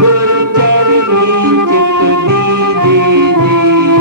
गुरु चरणी चित दीजे जी।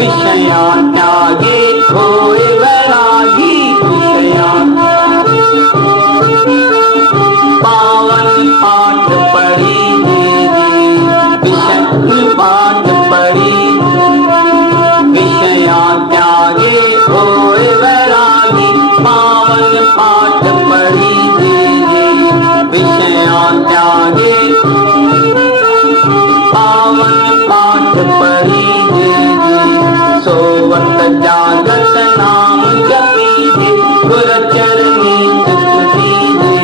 विषया त्यागे होए वैरागी। विषया पावन पाठ पढ़ी विषय पाठ पढ़ी। विषया त्यागे होए वैरागी पावन पाठ पढ़ी विषया त्यागे पावन पाठ पढ़ी। सोवत जागत नाम जपी गुर चरनी चित दीजे।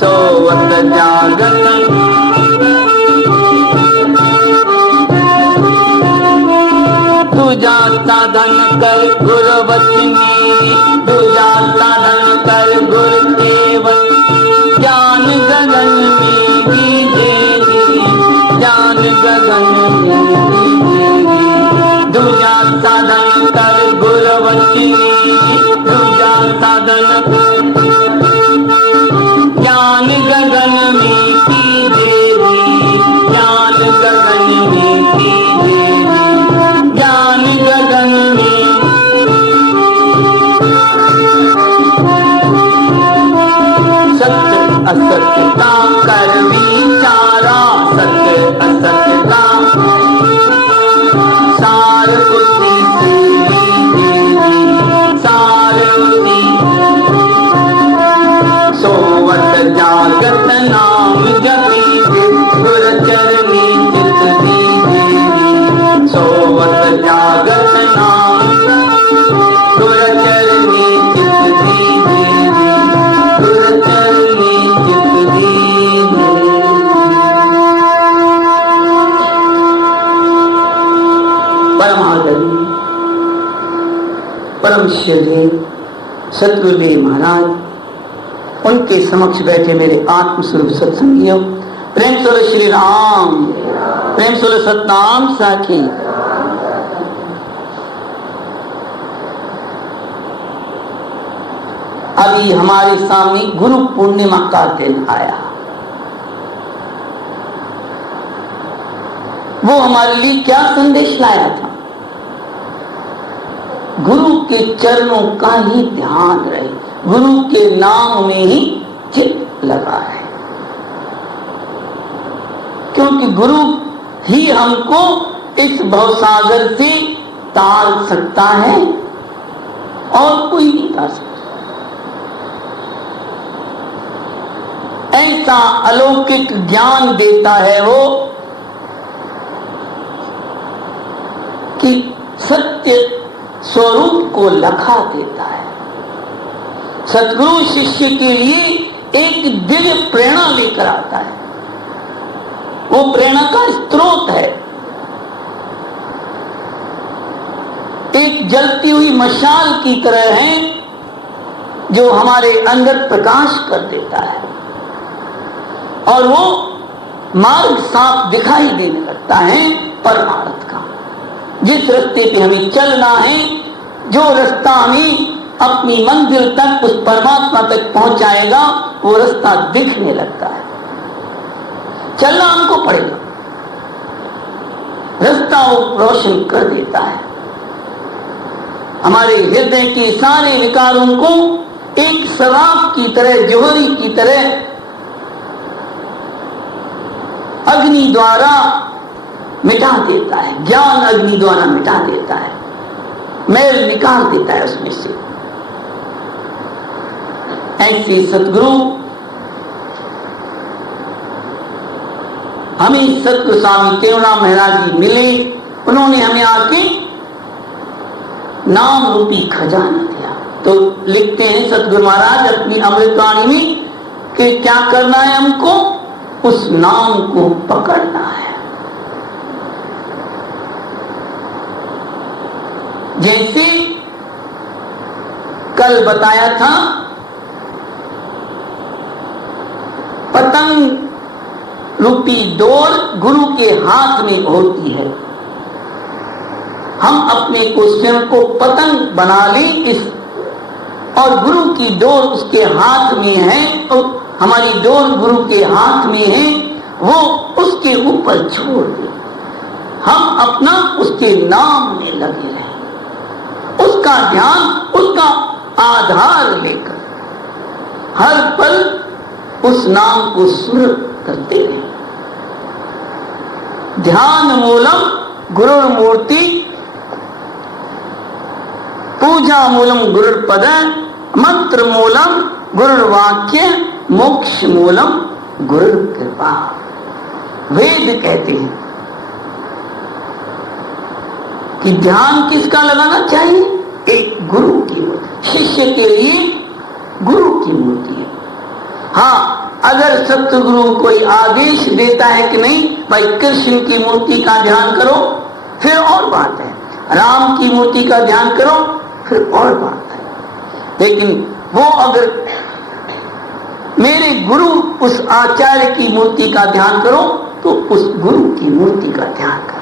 सोवत जागत दूजा साधन कर गुर वचनी। दूजा साधन कर गुर केवल ज्ञान गगन में दीजे। ज्ञान गगन में दूजा साधन कर गुर वचनी। दूजा साधन ज्ञान गगन में कीजे। ज्ञान गगन में कीजे। ज्ञान गगन में सत्य असत्य का कर विचारा। सत्य असत्य का सार उसी से सार उसी। सोवत जागत नाम जपी गुर चरनी चित दीजे। सोवत जागत नाम गुर चरनी चित दीजे। गुर चरनी चित दीजे। परमादरणीय परम श्रद्धेय सतगुरुदेव महाराज, उनके समक्ष बैठे मेरे आत्मस्वरूप सत्संगियों, प्रेम से श्री राम, प्रेम से सतनाम साखी। अभी हमारे सामने गुरु पूर्णिमा का दिन आया। वो हमारे लिए क्या संदेश लाया था? गुरु के चरणों का ही ध्यान रहे, गुरु के नाम में ही चित्त लगा है, क्योंकि गुरु ही हमको इस भवसागर से तार सकता है और कोई नहीं तार सकता। ऐसा अलौकिक ज्ञान देता है वो कि सत्य स्वरूप को लखा देता है। सतगुरु शिष्य के लिए एक दिव्य प्रेरणा लेकर आता है। वो प्रेरणा का स्रोत है, एक जलती हुई मशाल की तरह है जो हमारे अंदर प्रकाश कर देता है और वो मार्ग साफ दिखाई देने लगता है परमार्थ का। जिस रास्ते पे हमें चलना है, जो रास्ता हमें अपनी मंजिल तक, उस परमात्मा तक पहुंचाएगा, वो रास्ता दिखने लगता है। चलना हमको पड़ेगा, रास्ता वो रोशन कर देता है। हमारे हृदय के सारे विकारों को एक शराब की तरह, जोहरी की तरह अग्नि द्वारा मिटा देता है। ज्ञान अग्नि द्वारा मिटा देता है, मैल निकाल देता है उसमें से। ऐसे सतगुरु हमें सतगुरु स्वामी टेवराम महाराज जी मिले। उन्होंने हमें आके नाम रूपी खजाना दिया। तो लिखते हैं सतगुरु महाराज अपनी अमृतवाणी में कि क्या करना है हमको? उस नाम को पकड़ना है। जैसे कल बताया था, पतंग रूपी डोर गुरु के हाथ में होती है। हम अपने क्वेश्चन को पतंग बना लें इस, और गुरु की डोर उसके हाथ में है, और हमारी डोर गुरु के हाथ में है, वो उसके ऊपर छोड़ दे। हम अपना उसके नाम में लगे रहें, उसका ध्यान, उसका आधार लेकर हर पल उस नाम को सुर करते रहे। ध्यान मूलम गुरुर्मूर्ति, पूजा मूलम गुरुर्पद, मंत्र मूलम गुरुर्वाक्य, मोक्ष मूलम गुरुर्कृपा। वेद कहते हैं कि ध्यान किसका लगाना चाहिए? एक गुरु की मूर्ति, शिष्य के लिए गुरु की मूर्ति है। हाँ, अगर सतगुरु कोई आदेश देता है कि नहीं भाई कृष्ण की मूर्ति का ध्यान करो, फिर और बात है। राम की मूर्ति का ध्यान करो, फिर और बात है। लेकिन वो अगर मेरे गुरु उस आचार्य की मूर्ति का ध्यान करो, तो उस गुरु की मूर्ति का ध्यान करना।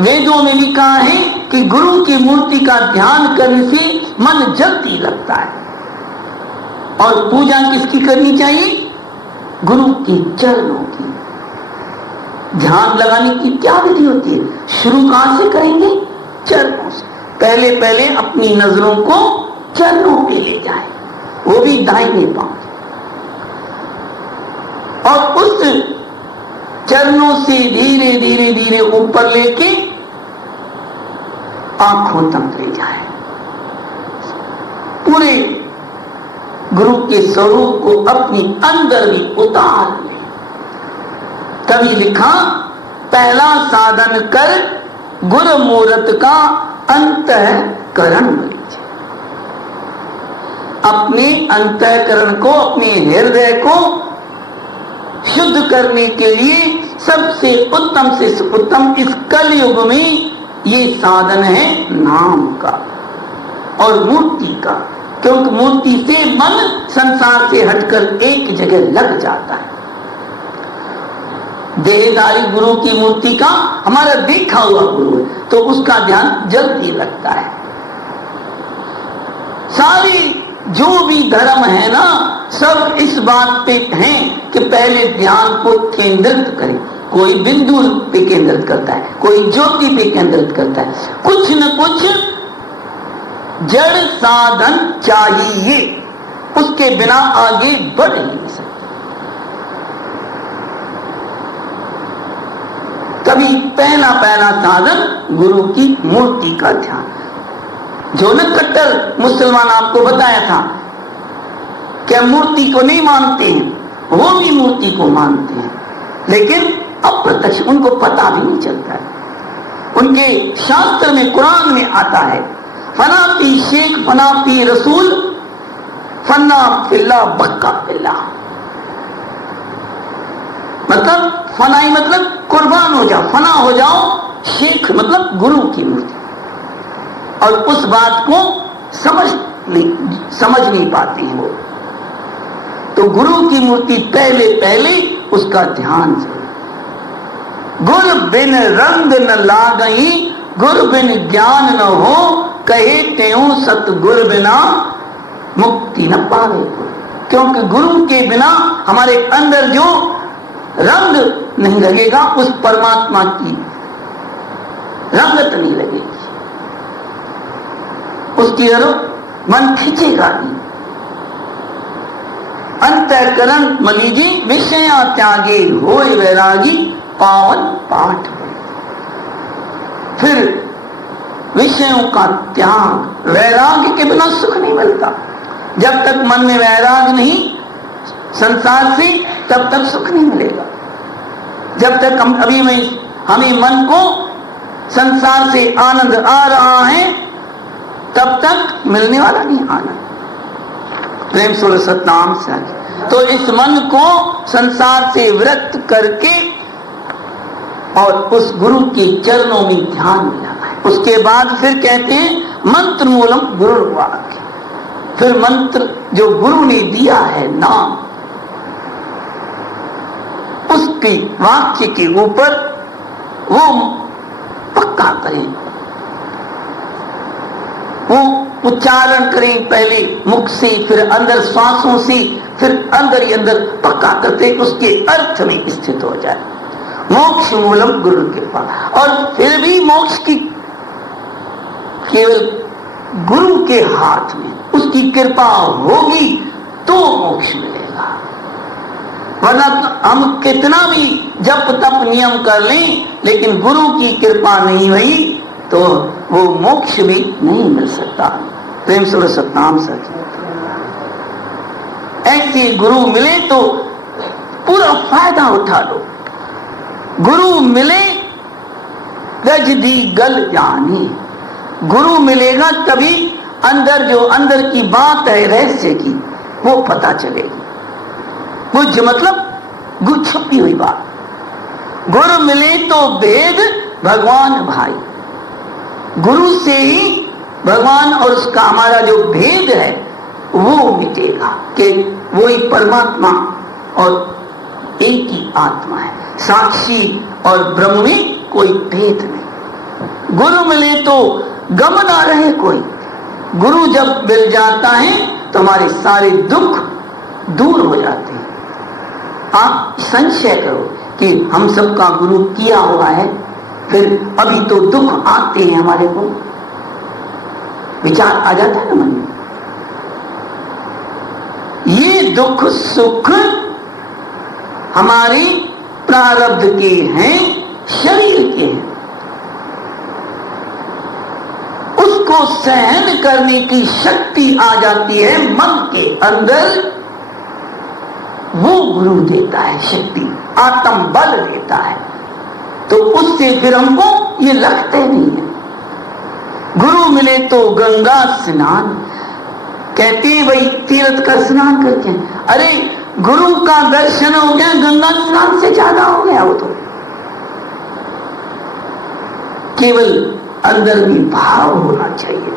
वेदों में लिखा है कि गुरु की मूर्ति का ध्यान करने से मन जल्दी लगता है। और पूजा किसकी करनी चाहिए? गुरु के चरणों की। ध्यान लगाने की क्या विधि होती है? शुरू कहां से करेंगे? चरणों से। पहले पहले अपनी नजरों को चरणों पे ले जाए, वो भी दाहिने पांव, और उस चरणों से धीरे धीरे धीरे ऊपर लेके आंखों तक ले जाए, पूरे गुरु के स्वरूप को अपनी अंदर भी उतार ले। तभी लिखा, पहला साधन कर गुरु मूरत का अंतःकरण बलीजे। अपने अंतःकरण को, अपने हृदय को शुद्ध करने के लिए सबसे उत्तम से उत्तम इस कलयुग में ये साधन है नाम का और मूर्ति का। क्योंकि मूर्ति से मन संसार से हटकर एक जगह लग जाता है। देहधारी गुरु की मूर्ति का हमारा देखा हुआ गुरु है, तो उसका ध्यान जल्दी लगता है। सारी जो भी धर्म है ना, सब इस बात पे हैं कि पहले ध्यान को केंद्रित करें। कोई बिंदु पे केंद्रित करता है, कोई ज्योति पे केंद्रित करता है। कुछ न कुछ जड़ साधन चाहिए, उसके बिना आगे बढ़ ही नहीं सकते। तभी पहला पहला साधन गुरु की मूर्ति का ध्यान। जो न कट्टर मुसलमान आपको बताया था क्या मूर्ति को नहीं मानते हैं, वो भी मूर्ति को मानते हैं, लेकिन अप्रत्यक्ष, उनको पता भी नहीं चलता है। उनके शास्त्र में, कुरान में आता है, फना पी शेख, फना पी रसूल, फना फिल्ला बक्का फिल्ला। मतलब फनाई मतलब कुर्बान हो जाओ, फना हो जाओ। शेख मतलब गुरु की मूर्ति। और उस बात को समझ नहीं पाते हैं वो। तो गुरु की मूर्ति पहले पहले उसका ध्यान से। गुर बिन रंग न लागई, गुर बिन ज्ञान न हो, कहे त्यों सतगुर बिना मुक्ति न पावे। क्योंकि गुरु के बिना हमारे अंदर जो रंग नहीं लगेगा, उस परमात्मा की रंगत नहीं लगेगी, उसकी तरफ मन खींचेगा नहीं। अंतःकरण मलीजी विषया त्यागे होय वैरागी, पावन पाठ बने। फिर विषयों का त्याग, वैराग्य के बिना सुख नहीं मिलता। जब तक मन में वैराग नहीं संसार से, तब तक सुख नहीं मिलेगा। जब तक हमें मन को संसार से आनंद आ रहा है, तब तक मिलने वाला नहीं आनंद। प्रेम सुर सतनाम से। तो इस मन को संसार से विरक्त करके और उस गुरु के चरणों में ध्यान मिलाना है। उसके बाद फिर कहते हैं मंत्र मूलम गुरु वाक्य। फिर मंत्र जो गुरु ने दिया है नाम, उसके वाक्य के ऊपर वो पक्का करें, वो उच्चारण करें, पहले मुख से, फिर अंदर श्वासों से, फिर अंदर ही अंदर पक्का करते उसके अर्थ में स्थित हो जाए। मोक्ष मूलम गुरु कृपा। और फिर भी मोक्ष की केवल गुरु के हाथ में, उसकी कृपा होगी तो मोक्ष मिलेगा। वरना हम कितना भी जप तप नियम कर लें, लेकिन गुरु की कृपा नहीं हुई तो वो मोक्ष भी नहीं मिल सकता। प्रेम से सतनाम सच। ऐसे गुरु मिले तो पूरा फायदा उठा लो। गुरु मिले गज दी गल जानी। गुरु मिलेगा तभी अंदर जो अंदर की बात है रहस्य की वो पता चलेगी। बुझ मतलब छुपी हुई बात। गुरु मिले तो भेद भगवान भाई। गुरु से ही भगवान और उसका हमारा जो भेद है वो मिटेगा कि वो ही परमात्मा और एक ही आत्मा है। साक्षी और ब्रह्म में कोई भेद नहीं। गुरु मिले तो गम ना रहे कोई। गुरु जब मिल जाता है तो हमारे सारे दुख दूर हो जाते हैं। आप संशय करो कि हम सबका गुरु किया हुआ है, फिर अभी तो दुख आते हैं हमारे को, विचार आ जाता है ना मन में। ये दुख सुख हमारे प्रारब्ध के हैं, शरीर के हैं। उसको सहन करने की शक्ति आ जाती है मन के अंदर, वो गुरु देता है शक्ति, आत्म बल देता है। तो उससे फिर हमको ये लगते नहीं है। गुरु मिले तो गंगा स्नान। कहते भाई तीर्थ का स्नान करके, अरे गुरु का दर्शन हो गया, गंगा स्नान से ज्यादा हो गया। वो तो केवल अंदर भी भाव होना चाहिए।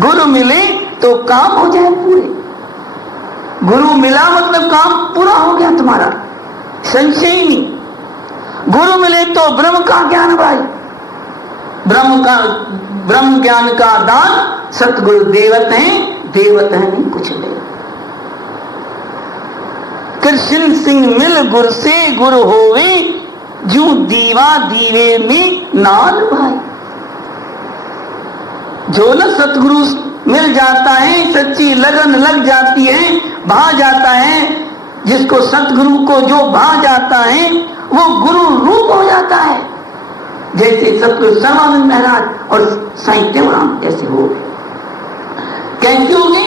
गुरु मिले तो काम हो जाए पूरे। गुरु मिला मतलब काम पूरा हो गया तुम्हारा, संशय ही नहीं। गुरु मिले तो ब्रह्म का ज्ञान भाई। ब्रह्म ज्ञान का दान सतगुरु देवत है, देवत है नहीं कुछ नहीं। कृष्ण सिंह मिल गुरु से गुरु होवे, जू दीवा दीवे में नाल भाई। जो न सतगुरु मिल जाता है, सच्ची लगन लग जाती है, भा जाता है, जिसको सतगुरु को जो भा जाता है वो गुरु रूप हो जाता है। जैसे सतगुरु सर्वानंद महाराज और साईं देवराम जैसे हो गए। कैसे हो गए?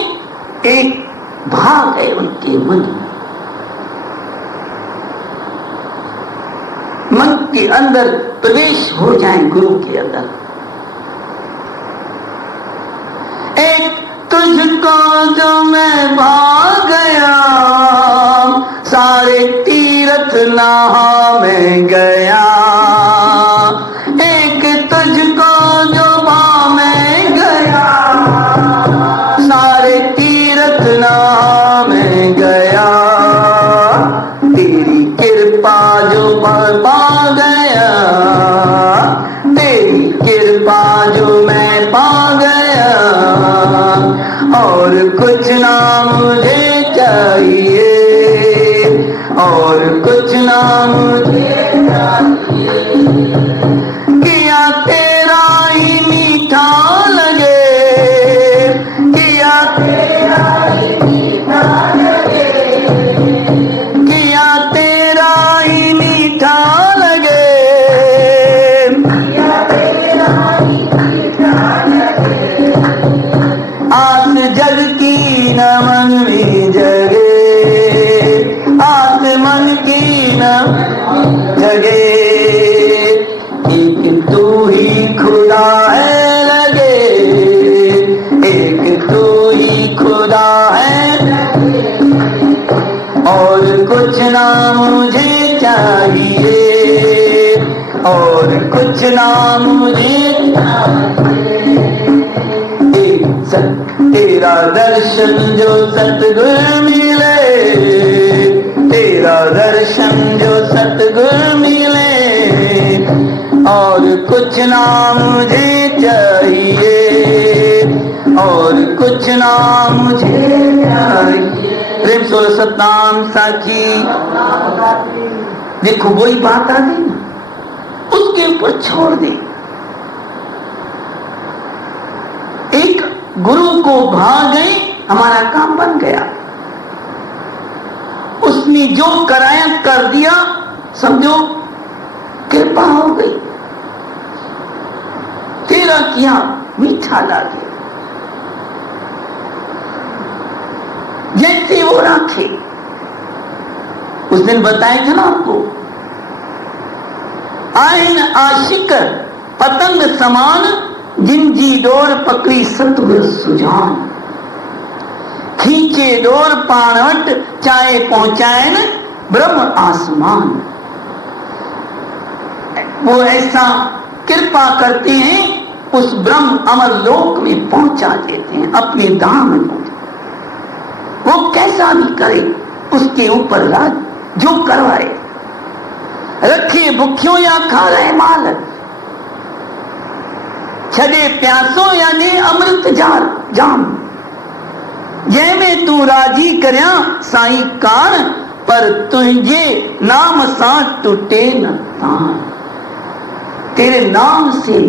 एक भाग है उनके मन के अंदर प्रवेश हो जाए गुरु के अंदर। एक तुझको जो मैं भाग गया, सारे तीर्थ नहा मैं गया। एक तुझको जो भा मैं गया, सारे तीर्थ नहा मैं गया। तेरी कृपा जो पा गया, तेरी कृपा जो मैं पा गया, और कुछ ना मुझे चाहिए, और कुछ ना मुझे चाहिए। किया तेरा ही मीठा लगे, किया तेरा ही मीठा लगे, किया तेरा ही मीठा लगे, किया तेरा ही मीठा लगे। आस जग की न मन में जगे, आस मन की न जगे। एक तू ही खुदा है लगे, एक तू ही खुदा है लगे, और कुछ ना मुझे चाहिए, और कुछ ना मुझे चाहिए। तेरा दर्शन जो सतगुरु मिले, तेरा दर्शन जो सतगुरु मिले, और कुछ ना मुझे चाहिए, और कुछ ना मुझे चाहिए। प्रेम सोल सतनाम साखी। देखो वही बात आ गई ना, उसके ऊपर छोड़ दे। एक गुरु को भाग गए, हमारा काम बन गया। उसने जो कराया कर दिया, समझो कृपा हो गई। तेरा किया मीठा लागे, जैसे वो राखे। उस दिन बताया था ना आपको, आयन आशिकर पतंग समान, जिंजी डोर पकड़ी सतगुर सुजान। खींचे डोर पाणवट, चाहे पहुंचाए न ब्रह्म आसमान। वो ऐसा कृपा करते हैं, उस ब्रह्म अमर लोक में पहुंचा देते हैं, अपने धाम में पहुंचा। वो कैसा भी करे, उसके ऊपर राज जो करवाए। रखे भूखियों या खा रहे माल, छड़े प्यासों या ने अमृत जार जाम। जय में तू राजी करया साईं कान, पर तुझे नाम सा टूटे न तान। तेरे नाम से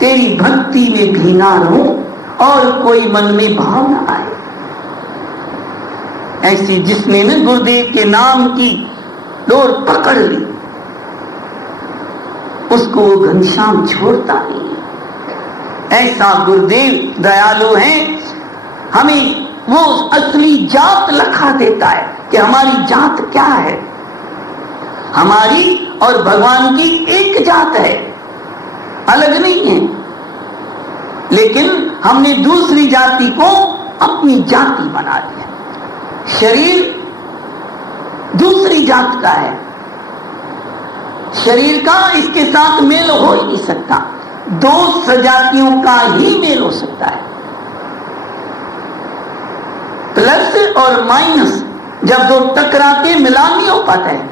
तेरी भक्ति में भीना रहूं और कोई मन में भाव न आए। ऐसी जिसने न गुरुदेव के नाम की डोर पकड़ ली, उसको वो घनश्याम छोड़ता नहीं। ऐसा गुरुदेव दयालु है, हमें वो असली जात लखा देता है कि हमारी जात क्या है। हमारी और भगवान की एक जात है, अलग नहीं है। लेकिन हमने दूसरी जाति को अपनी जाति बना दिया। शरीर दूसरी जात का है, शरीर का इसके साथ मेल हो ही नहीं सकता। दो सजातियों का ही मेल हो सकता है। प्लस और माइनस जब दो टकराते, मिलान नहीं हो पाता है,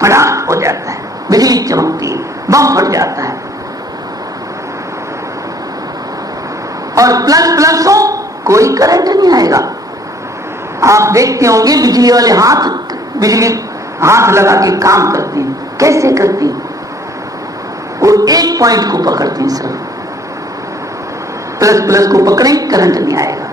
फटाक हो जाता है, बिजली चमकती है, बम फट जाता है। और प्लस प्लस हो, कोई करंट नहीं आएगा। आप देखते होंगे बिजली वाले बिजली हाथ लगा के काम करते हैं। कैसे करते हैं? वो एक पॉइंट को पकड़ते हैं, सिर्फ प्लस प्लस को पकड़ें, करंट नहीं आएगा।